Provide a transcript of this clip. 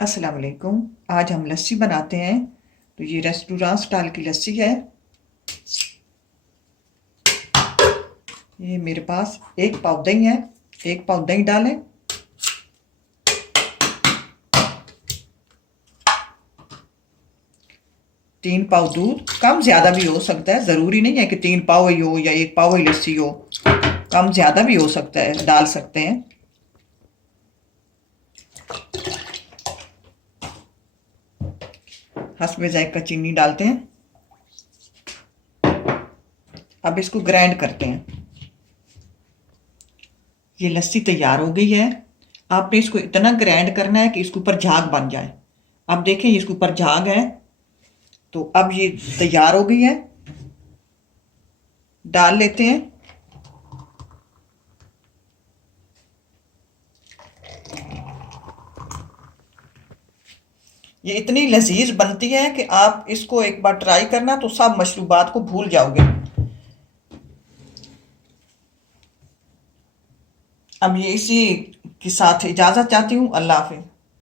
अस्सलाम वालेकुम। आज हम लस्सी बनाते हैं। तो ये रेस्टोरेंट स्टाइल की लस्सी है। ये मेरे पास एक पाव दही है। एक पाव दही डालें। तीन पाव दूध, कम ज़्यादा भी हो सकता है, ज़रूरी नहीं है कि तीन पाव ही हो या एक पाव ही लस्सी हो। कम ज़्यादा भी हो सकता है, डाल सकते हैं। हस्बे जायका चीनी डालते हैं। अब इसको ग्राइंड करते हैं। ये लस्सी तैयार हो गई है। आपने इसको इतना ग्राइंड करना है कि इसके ऊपर झाग बन जाए। अब देखें, इसके ऊपर झाग है। तो अब ये तैयार हो गई है। डाल लेते हैं। ये इतनी लजीज बनती है कि आप इसको एक बार ट्राई करना तो सब मशरूबात को भूल जाओगे। अब ये इसी के साथ इजाज़त चाहती हूँ। अल्लाह हाफिज़।